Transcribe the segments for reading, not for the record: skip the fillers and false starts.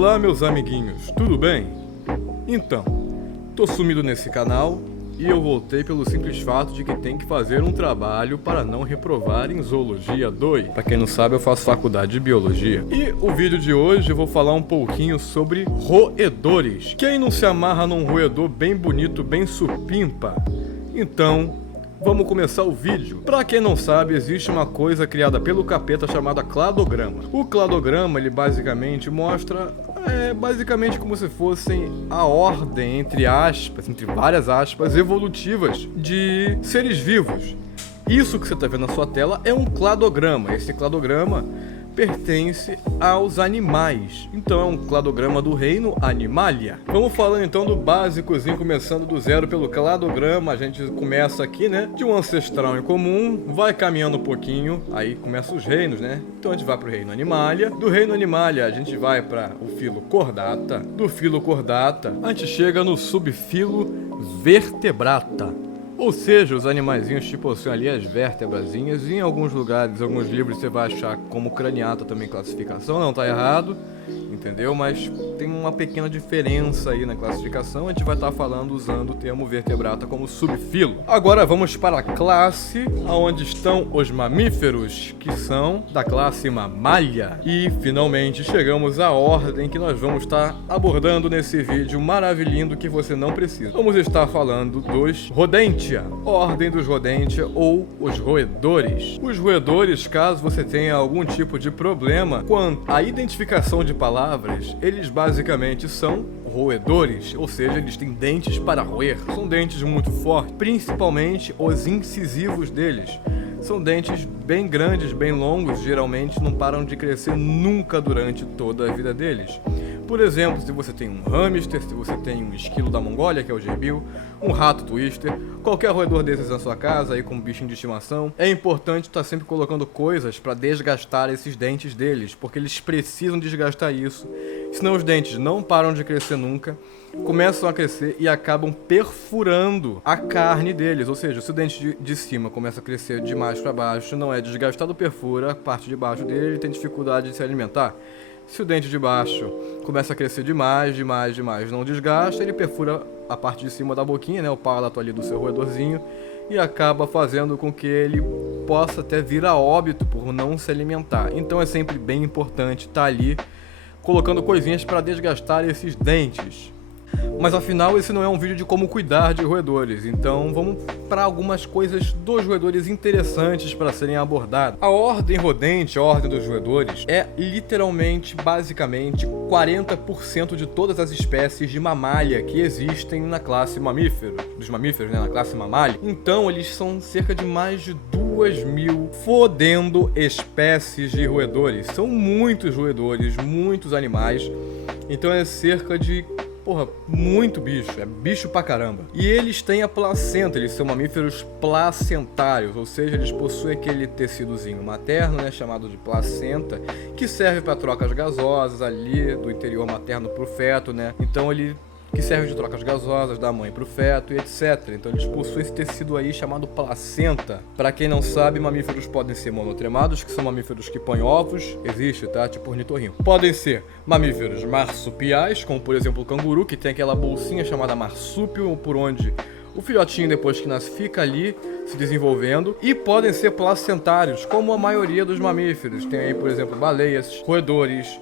Olá, meus amiguinhos, tudo bem? Então, tô sumido nesse canal e eu voltei pelo simples fato de que tem que fazer um trabalho para não reprovar em Zoologia 2. Pra quem não sabe, eu faço faculdade de Biologia. E o vídeo de hoje eu vou falar um pouquinho sobre roedores. Quem não se amarra num roedor bem bonito, bem supimpa? Então, vamos começar o vídeo. Pra quem não sabe, existe uma coisa criada pelo capeta chamada cladograma. O cladograma, ele basicamente mostra, basicamente como se fossem a ordem, entre aspas, entre várias aspas, evolutivas de seres vivos. Isso que você está vendo na sua tela é um cladograma. Esse cladograma pertence aos animais. Então é um cladograma do reino Animalia. Vamos falando então do básicozinho, começando do zero pelo cladograma. A gente começa aqui, né, de um ancestral em comum, vai caminhando um pouquinho, aí começa os reinos, né? Então a gente vai para o reino Animalia. Do reino Animalia a gente vai para o filo Chordata. Do filo Chordata a gente chega no subfilo Vertebrata. Ou seja, os animaizinhos tipo assim ali, as vértebrazinhas, e em alguns lugares, alguns livros você vai achar como craniata também classificação, não tá errado, entendeu? Mas tem uma pequena diferença aí na classificação, a gente vai estar falando usando o termo vertebrata como subfilo. Agora vamos para a classe, onde estão os mamíferos, que são da classe Mammalia. E finalmente chegamos à ordem que nós vamos estar abordando nesse vídeo maravilhoso que você não precisa. Vamos estar falando dos rodentes. Ordem dos Rodentia ou os roedores. Os roedores, caso você tenha algum tipo de problema quanto à identificação de palavras, eles basicamente são roedores, ou seja, eles têm dentes para roer. São dentes muito fortes, principalmente os incisivos deles. São dentes bem grandes, bem longos, geralmente não param de crescer nunca durante toda a vida deles. Por exemplo, se você tem um hamster, se você tem um esquilo da Mongólia, que é o gerbil, um rato twister, qualquer roedor desses na sua casa, aí com um bichinho de estimação, é importante estar sempre colocando coisas para desgastar esses dentes deles, porque eles precisam desgastar isso, senão os dentes não param de crescer nunca, começam a crescer e acabam perfurando a carne deles, ou seja, se o dente de cima começa a crescer demais para baixo, não é desgastado, perfura a parte de baixo dele, ele tem dificuldade de se alimentar. Se o dente de baixo começa a crescer demais, não desgasta, ele perfura a parte de cima da boquinha, né, o palato ali do seu roedorzinho, e acaba fazendo com que ele possa até vir a óbito por não se alimentar. Então é sempre bem importante estar ali colocando coisinhas para desgastar esses dentes. Mas afinal esse não é um vídeo de como cuidar de roedores, então vamos para algumas coisas dos roedores interessantes para serem abordadas. A ordem rodente, a ordem dos roedores, é literalmente, basicamente, 40% de todas as espécies de mamália que existem na classe mamífero, dos mamíferos, né, na classe Mammalia. Então eles são cerca de mais de 2.000 fodendo espécies de roedores. São muitos roedores, muitos animais, então é cerca de muito bicho, é bicho pra caramba. E eles têm a placenta, eles são mamíferos placentários, ou seja, eles possuem aquele tecidozinho materno, né, chamado de placenta, que serve para trocas gasosas ali do interior materno pro feto, né? Então ele que serve de trocas gasosas da mãe pro feto e etc. Então eles possuem esse tecido aí chamado placenta. Para quem não sabe, mamíferos podem ser monotremados, que são mamíferos que põem ovos, existe, tá? Tipo ornitorrinco. Podem ser mamíferos marsupiais, como por exemplo o canguru, que tem aquela bolsinha chamada marsúpio, por onde o filhotinho, depois que nasce, fica ali se desenvolvendo. E podem ser placentários, como a maioria dos mamíferos. Tem aí, por exemplo, baleias, roedores,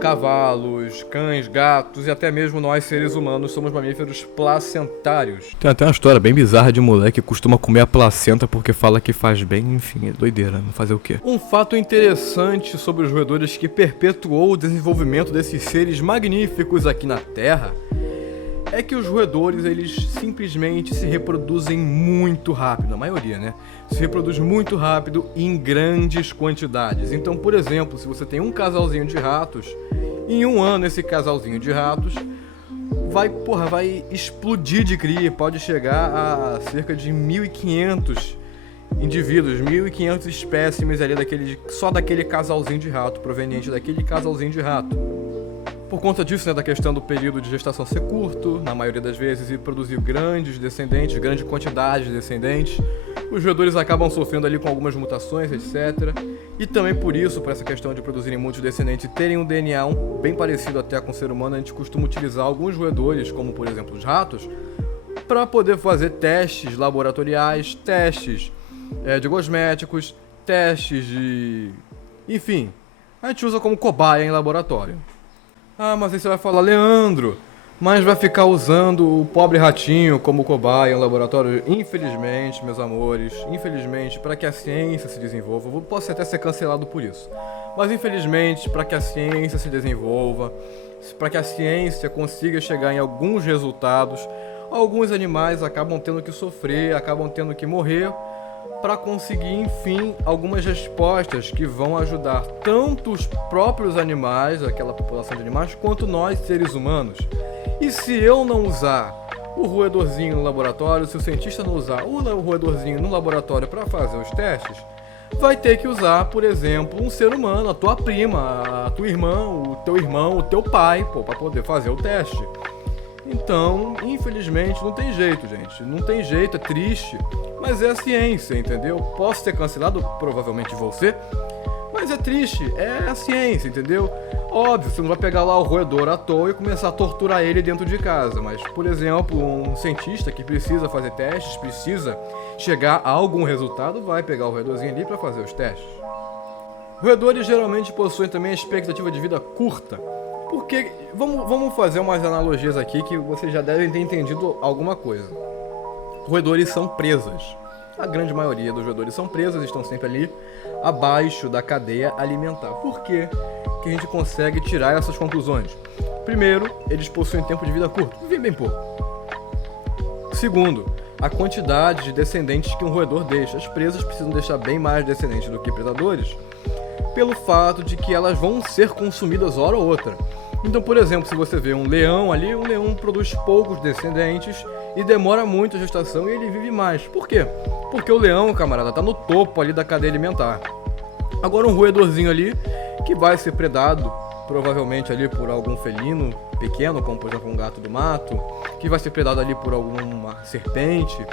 cavalos, cães, gatos e até mesmo nós, seres humanos, somos mamíferos placentários. Tem até uma história bem bizarra de moleque que costuma comer a placenta porque fala que faz bem, enfim, é doideira, não fazer o quê? Um fato interessante sobre os roedores que perpetuou o desenvolvimento desses seres magníficos aqui na Terra é que os roedores, eles simplesmente se reproduzem muito rápido, a maioria, né? Se reproduz muito rápido e em grandes quantidades. Então, por exemplo, se você tem um casalzinho de ratos, em um ano esse casalzinho de ratos vai explodir de cria, pode chegar a cerca de 1.500 indivíduos, 1.500 espécimes ali só daquele casalzinho de rato, proveniente daquele casalzinho de rato. Por conta disso, né, da questão do período de gestação ser curto, na maioria das vezes, e produzir grandes descendentes, grande quantidade de descendentes, os roedores acabam sofrendo ali com algumas mutações, etc. E também por isso, por essa questão de produzirem muitos descendentes e terem um DNA bem parecido até com o ser humano, a gente costuma utilizar alguns roedores, como por exemplo os ratos, para poder fazer testes laboratoriais, testes de cosméticos, testes de... enfim, a gente usa como cobaia em laboratório. Ah, mas aí você vai falar, Leandro, mas vai ficar usando o pobre ratinho como cobaia em laboratório? Infelizmente, meus amores, infelizmente, para que a ciência se desenvolva, eu posso até ser cancelado por isso, mas infelizmente, para que a ciência se desenvolva, para que a ciência consiga chegar em alguns resultados, alguns animais acabam tendo que sofrer, acabam tendo que morrer para conseguir, enfim, algumas respostas que vão ajudar tanto os próprios animais, aquela população de animais, quanto nós, seres humanos. E se eu não usar o roedorzinho no laboratório, se o cientista não usar o roedorzinho no laboratório para fazer os testes, vai ter que usar, por exemplo, um ser humano, a tua prima, a tua irmã, o teu pai, para poder fazer o teste. Então, infelizmente, não tem jeito, gente. Não tem jeito, é triste. Mas é a ciência, entendeu? Posso ser cancelado? Provavelmente vou ser. Mas é triste, é a ciência, entendeu? Óbvio, você não vai pegar lá o roedor à toa e começar a torturar ele dentro de casa. Mas, por exemplo, um cientista que precisa fazer testes, precisa chegar a algum resultado, vai pegar o roedorzinho ali para fazer os testes. Roedores geralmente possuem também a expectativa de vida curta. Porque, vamos fazer umas analogias aqui que vocês já devem ter entendido alguma coisa. Roedores são presas. A grande maioria dos roedores são presas, estão sempre ali abaixo da cadeia alimentar. Por quê que a gente consegue tirar essas conclusões? Primeiro, eles possuem tempo de vida curto, vivem bem pouco. Segundo, a quantidade de descendentes que um roedor deixa. As presas precisam deixar bem mais descendentes do que predadores, pelo fato de que elas vão ser consumidas hora ou outra. Então, por exemplo, se você vê um leão ali, um leão produz poucos descendentes e demora muito a gestação e ele vive mais. Por quê? Porque o leão, camarada, tá no topo ali da cadeia alimentar. Agora um roedorzinho ali, que vai ser predado, provavelmente ali por algum felino pequeno, como por exemplo um gato do mato, que vai ser predado ali por alguma serpente,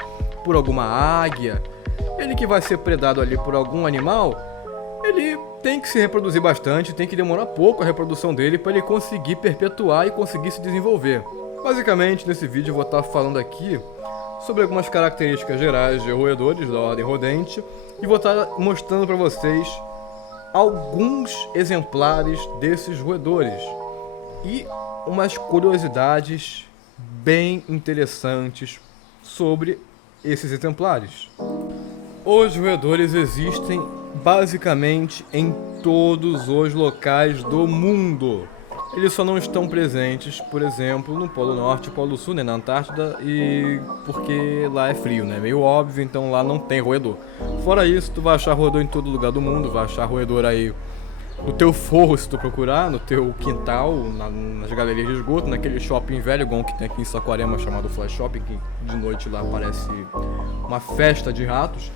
por alguma águia, ele que vai ser predado ali por algum animal, ele tem que se reproduzir bastante, tem que demorar pouco a reprodução dele para ele conseguir perpetuar e conseguir se desenvolver. Basicamente, nesse vídeo eu vou estar falando aqui sobre algumas características gerais de roedores da ordem rodente e vou estar mostrando para vocês alguns exemplares desses roedores e umas curiosidades bem interessantes sobre esses exemplares. Os roedores existem basicamente em todos os locais do mundo. Eles só não estão presentes, por exemplo, no Polo Norte e Polo Sul, né, na Antártida, e porque lá é frio, né, meio óbvio, então lá não tem roedor. Fora isso, tu vai achar roedor em todo lugar do mundo, vai achar roedor aí no teu forro, se tu procurar, no teu quintal, nas galerias de esgoto, naquele shopping velho, igual que tem aqui em Saquarema, chamado Flash Shopping, que de noite lá parece uma festa de ratos.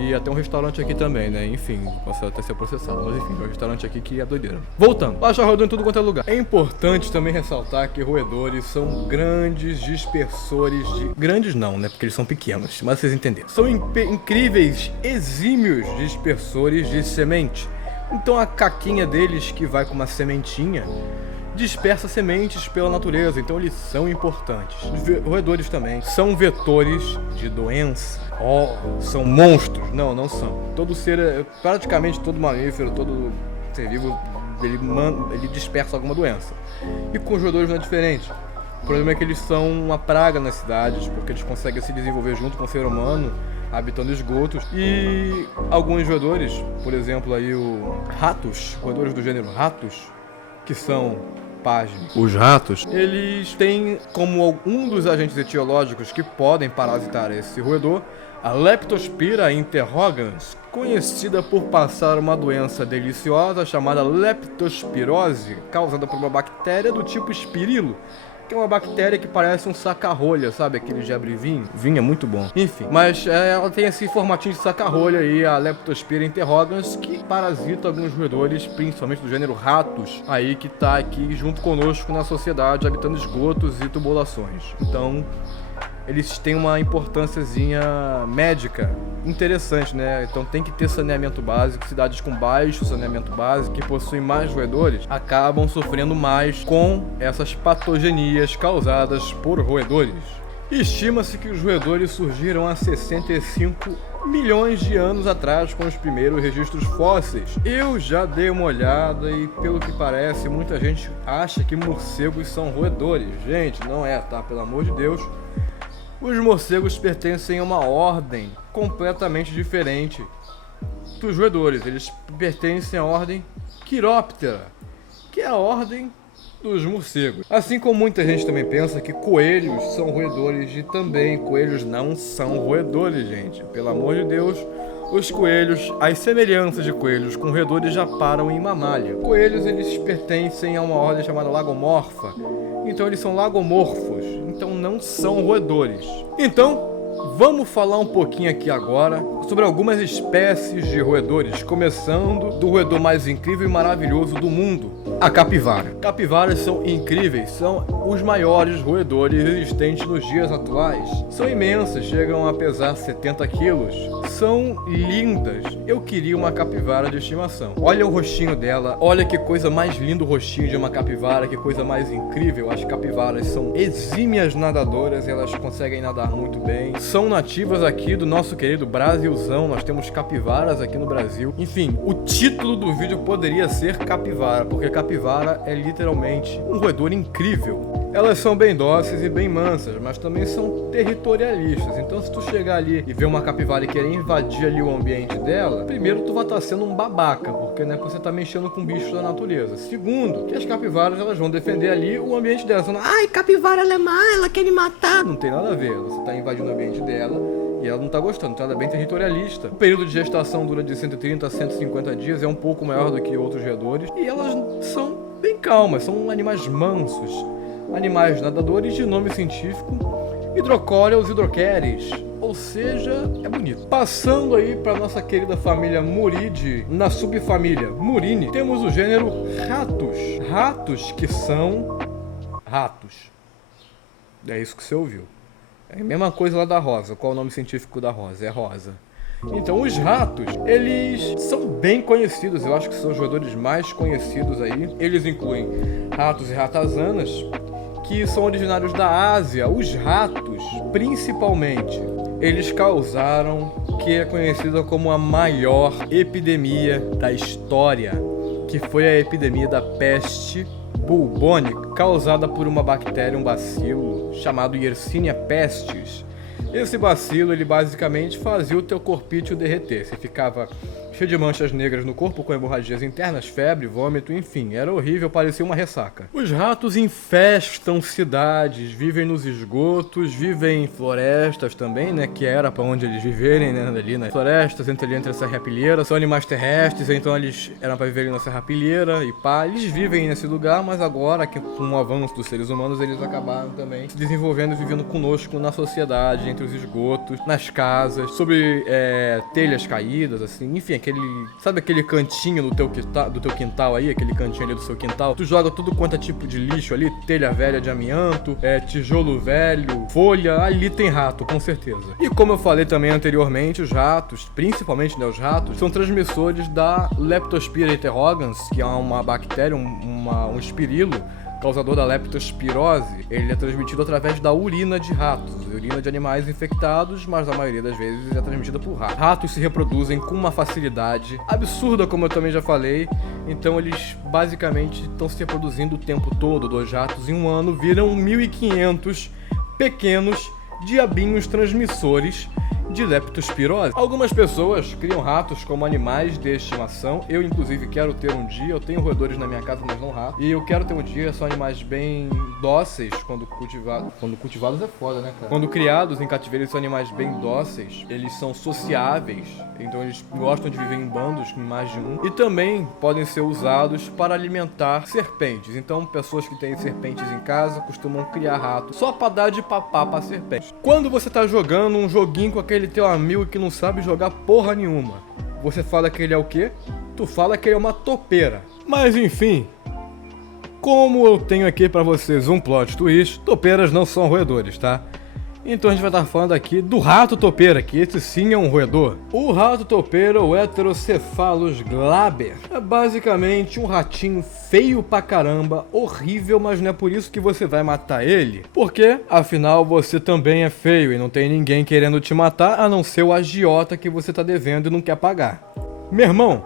E até um restaurante aqui também, né? Enfim, posso até ser processado, mas enfim, é um restaurante aqui que é doideira. Voltando, acha roedor em tudo quanto é lugar. É importante também ressaltar que roedores são grandes dispersores de... Grandes não, né? Porque eles são pequenos, mas vocês entenderam. São incríveis, exímios dispersores de semente. Então a caquinha deles, que vai com uma sementinha, dispersa sementes pela natureza, então eles são importantes. Os roedores também são vetores de doença. São monstros? Não, não são. Todo ser, praticamente todo mamífero, todo ser vivo, ele dispersa alguma doença. E com os roedores não é diferente. O problema é que eles são uma praga nas cidades, porque eles conseguem se desenvolver junto com o ser humano, habitando esgotos. E alguns roedores, por exemplo aí roedores do gênero ratos, que são os ratos, eles têm como um dos agentes etiológicos que podem parasitar esse roedor a Leptospira interrogans, conhecida por passar uma doença deliciosa chamada leptospirose, causada por uma bactéria do tipo espirilo, que é uma bactéria que parece um saca-rolha, sabe? Aquele de abrir vinho. Vinho é muito bom. Enfim, mas ela tem esse formatinho de saca-rolha aí, a Leptospira interrogans, que parasita alguns roedores, principalmente do gênero ratos, aí que tá aqui junto conosco na sociedade, habitando esgotos e tubulações. Então, eles têm uma importânciazinha médica interessante, né? Então tem que ter saneamento básico. Cidades com baixo saneamento básico, que possuem mais roedores, acabam sofrendo mais com essas patogenias causadas por roedores. Estima-se que os roedores surgiram há 65 milhões de anos atrás com os primeiros registros fósseis. Eu já dei uma olhada e, pelo que parece, muita gente acha que morcegos são roedores. Gente, não é, tá? Pelo amor de Deus. Os morcegos pertencem a uma ordem completamente diferente dos roedores. Eles pertencem à ordem Chiroptera, que é a ordem dos morcegos. Assim como muita gente também pensa que coelhos são roedores, e também coelhos não são roedores, gente. Pelo amor de Deus, os coelhos, as semelhanças de coelhos com roedores já param em mamália. Coelhos, eles pertencem a uma ordem chamada Lagomorpha, então eles são lagomorfos, então não são roedores. Então, vamos falar um pouquinho aqui agora sobre algumas espécies de roedores, começando do roedor mais incrível e maravilhoso do mundo, a capivara. Capivaras são incríveis, são os maiores roedores existentes nos dias atuais. São imensas, chegam a pesar 70 quilos. São lindas. Eu queria uma capivara de estimação. Olha o rostinho dela, olha que coisa mais linda o rostinho de uma capivara, que coisa mais incrível. As capivaras são exímias nadadoras, elas conseguem nadar muito bem. São nativas aqui do nosso querido Brasilzão, nós temos capivaras aqui no Brasil. Enfim, o título do vídeo poderia ser capivara, porque capivara é literalmente um roedor incrível. Elas são bem dóceis e bem mansas, mas também são territorialistas. Então, se tu chegar ali e ver uma capivara e querer invadir ali o ambiente dela, primeiro tu vai estar sendo um babaca, porque né, você tá mexendo com bichos da natureza. Segundo, que as capivaras elas vão defender ali o ambiente dela, falando, ai, capivara ela é má, ela quer me matar. Não tem nada a ver, você tá invadindo o ambiente dela e ela não tá gostando, então ela é bem territorialista. O período de gestação dura de 130 a 150 dias, é um pouco maior do que outros roedores, e elas são bem calmas, são animais mansos. Animais nadadores de nome científico Hydrocoreus hydrochaeris, ou seja, é bonito. Passando aí para nossa querida família Muridae, na subfamília Murine, temos o gênero Ratos. Ratos que são ratos. É isso que você ouviu. É a mesma coisa lá da rosa. Qual é o nome científico da rosa? É rosa. Então, os ratos, eles são bem conhecidos. Eu acho que são os roedores mais conhecidos aí. Eles incluem ratos e ratazanas, que são originários da Ásia. Os ratos, principalmente, eles causaram o que é conhecida como a maior epidemia da história, que foi a epidemia da peste bubônica, causada por uma bactéria, um bacilo chamado Yersinia pestis. Esse bacilo, ele basicamente fazia o teu corpício derreter. Você ficava cheio de manchas negras no corpo, com hemorragias internas, febre, vômito, enfim, era horrível, parecia uma ressaca. Os ratos infestam cidades, vivem nos esgotos, vivem em florestas também, né, que era para onde eles viverem, né, ali nas florestas, entre a serrapilheira. São animais terrestres, então eles eram para viverem na serrapilheira e pá, eles vivem nesse lugar, mas agora, que com o avanço dos seres humanos, eles acabaram também se desenvolvendo e vivendo conosco na sociedade, entre os esgotos, nas casas, sobre telhas caídas, assim, enfim, sabe aquele cantinho do teu quintal aí, aquele cantinho ali do seu quintal? Tu joga tudo quanto é tipo de lixo ali, telha velha de amianto, tijolo velho, folha, ali tem rato, com certeza. E como eu falei também anteriormente, os ratos, principalmente, né, os ratos, são transmissores da Leptospira interrogans, que é uma bactéria, um espirilo, causador da leptospirose. Ele é transmitido através da urina de ratos, urina de animais infectados, mas a maioria das vezes é transmitida por ratos. Ratos se reproduzem com uma facilidade absurda, como eu também já falei, então eles basicamente estão se reproduzindo o tempo todo. 2 ratos em um ano viram 1.500 pequenos diabinhos transmissores de leptospirose. Algumas pessoas criam ratos como animais de estimação. Eu, inclusive, quero ter um dia. Eu tenho roedores na minha casa, mas não ratos. E eu quero ter um dia. São animais bem dóceis quando cultivados. Quando cultivados é foda, né, cara? Quando criados em cativeiro, eles são animais bem dóceis. Eles são sociáveis. Então eles gostam de viver em bandos, com mais de um. E também podem ser usados para alimentar serpentes. Então, pessoas que têm serpentes em casa costumam criar ratos só para dar de papá para serpente. Quando você tá jogando um joguinho com aquele teu amigo que não sabe jogar porra nenhuma, você fala que ele é o quê? Tu fala que ele é uma topeira. Mas enfim, como eu tenho aqui pra vocês um plot twist, topeiras não são roedores, tá? Então a gente vai estar falando aqui do rato topeira, que esse sim é um roedor. O rato topeira, o Heterocephalus glaber, é basicamente um ratinho feio pra caramba, horrível, mas não é por isso que você vai matar ele, porque afinal você também é feio e não tem ninguém querendo te matar, a não ser o agiota que você tá devendo e não quer pagar. Meu irmão,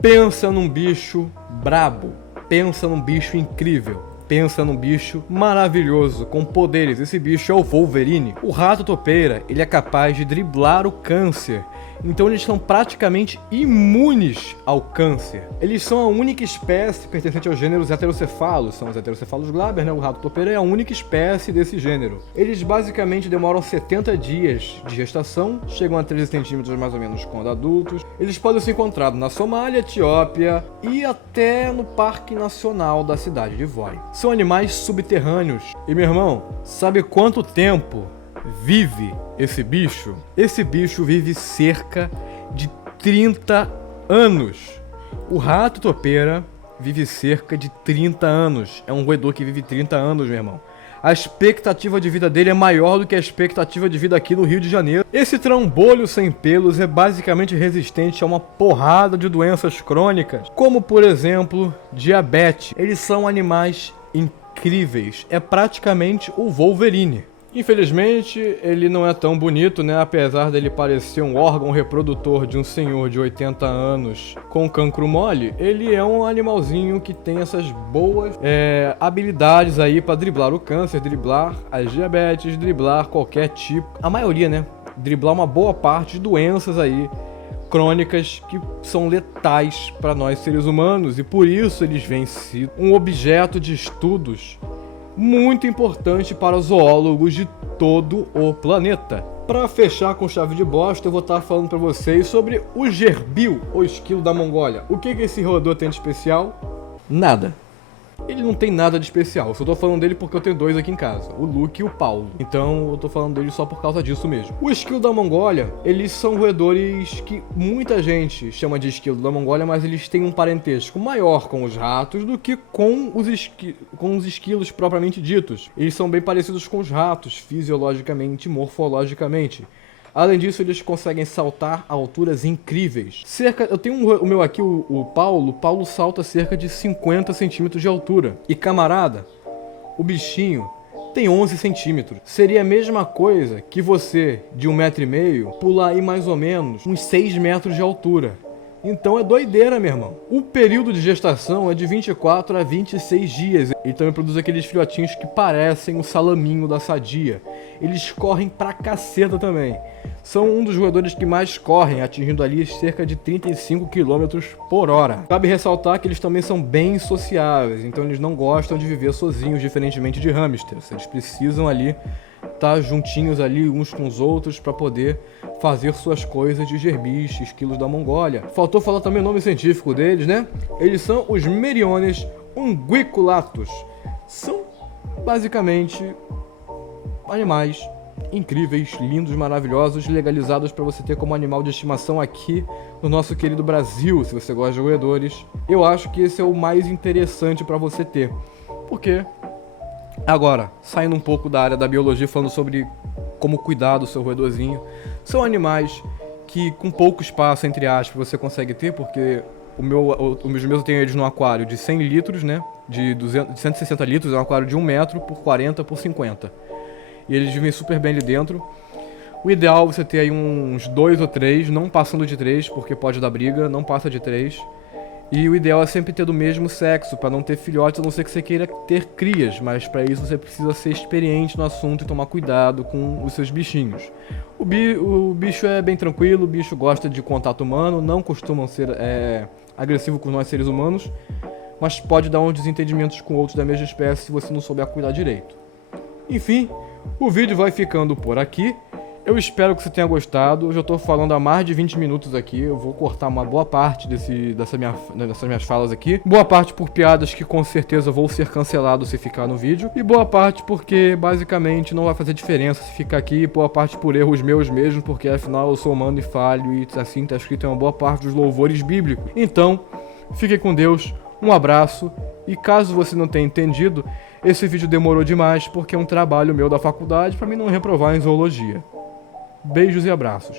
pensa num bicho brabo, pensa num bicho incrível. Pensa num bicho maravilhoso, com poderes. Esse bicho é o Wolverine. O rato topeira, ele é capaz de driblar o câncer. Então eles são praticamente imunes ao câncer. Eles são a única espécie pertencente aos gêneros heterocefalos. São os Heterocephalus glaber, né? O rato topeira é a única espécie desse gênero. Eles basicamente demoram 70 dias de gestação, chegam a 13 centímetros mais ou menos quando adultos. Eles podem ser encontrados na Somália, Etiópia e até no Parque Nacional da cidade de Voi. São animais subterrâneos. E meu irmão, sabe quanto tempo vive esse bicho? Esse bicho vive cerca de 30 anos. O rato topeira vive cerca de 30 anos. É um roedor que vive 30 anos, meu irmão. A expectativa de vida dele é maior do que a expectativa de vida aqui no Rio de Janeiro. Esse trambolho sem pelos é basicamente resistente a uma porrada de doenças crônicas, como por exemplo, diabetes. Eles são animais incríveis. É praticamente o Wolverine. Infelizmente, ele não é tão bonito, né? Apesar dele parecer um órgão reprodutor de um senhor de 80 anos com cancro mole, ele é um animalzinho que tem essas boas habilidades aí para driblar o câncer, driblar as diabetes, driblar qualquer tipo, a maioria, né? Driblar uma boa parte de doenças aí crônicas que são letais para nós seres humanos, e por isso eles vêm sido um objeto de estudos muito importante para zoólogos de todo o planeta. Para fechar com chave de bosta, eu vou estar falando para vocês sobre o gerbil, ou esquilo da Mongólia. O que esse roedor tem de especial? Nada. Ele não tem nada de especial. Eu só tô falando dele porque eu tenho dois aqui em casa, o Luke e o Paulo. Então eu tô falando dele só por causa disso mesmo. O esquilo da Mongólia, eles são roedores que muita gente chama de esquilo da Mongólia, mas eles têm um parentesco maior com os ratos do que com os esquilos propriamente ditos. Eles são bem parecidos com os ratos, fisiologicamente e morfologicamente. Além disso, eles conseguem saltar a alturas incríveis. Eu tenho o meu aqui, o Paulo. O Paulo salta cerca de 50 centímetros de altura. E camarada, o bichinho tem 11 centímetros. Seria a mesma coisa que você, de 1,5 m, pular aí mais ou menos uns 6 metros de altura. Então é doideira, meu irmão. O período de gestação é de 24 a 26 dias. Ele também produz aqueles filhotinhos que parecem o salaminho da Sadia. Eles correm pra caceta também. São um dos roedores que mais correm, atingindo ali cerca de 35 km por hora. Cabe ressaltar que eles também são bem sociáveis, então eles não gostam de viver sozinhos, diferentemente de hamsters. Eles precisam ali estar juntinhos ali uns com os outros para poder fazer suas coisas de gerbis, esquilos da Mongólia. Faltou falar também o nome científico deles, né? Eles são os Meriones unguiculatus. São basicamente animais incríveis, lindos, maravilhosos, legalizados para você ter como animal de estimação aqui no nosso querido Brasil. Se você gosta de roedores, eu acho que esse é o mais interessante para você ter. Porque agora, saindo um pouco da área da biologia, falando sobre como cuidar do seu roedorzinho, são animais que com pouco espaço, entre aspas, você consegue ter, porque os meus eu tenho eles num aquário de 100 litros, né? De 160 litros, é um aquário de 1 metro por 40 por 50. E eles vivem super bem ali dentro. O ideal é você ter aí uns 2 ou 3, não passando de 3, porque pode dar briga, não passa de 3. E o ideal é sempre ter do mesmo sexo, para não ter filhotes, a não ser que você queira ter crias, mas para isso você precisa ser experiente no assunto e tomar cuidado com os seus bichinhos. O bicho é bem tranquilo, o bicho gosta de contato humano, não costumam ser agressivos com nós seres humanos, mas pode dar uns desentendimentos com outros da mesma espécie se você não souber cuidar direito. Enfim, o vídeo vai ficando por aqui. Eu espero que você tenha gostado. Eu já estou falando há mais de 20 minutos aqui. Eu vou cortar uma boa parte dessas minhas falas aqui. Boa parte por piadas que com certeza vou ser cancelado se ficar no vídeo. E boa parte porque basicamente não vai fazer diferença se ficar aqui. E boa parte por erros meus mesmo, porque afinal eu sou humano e falho. E assim está escrito em uma boa parte dos louvores bíblicos. Então, fiquem com Deus. Um abraço. E caso você não tenha entendido, Esse vídeo demorou demais porque é um trabalho meu da faculdade para mim não reprovar em zoologia. Beijos e abraços.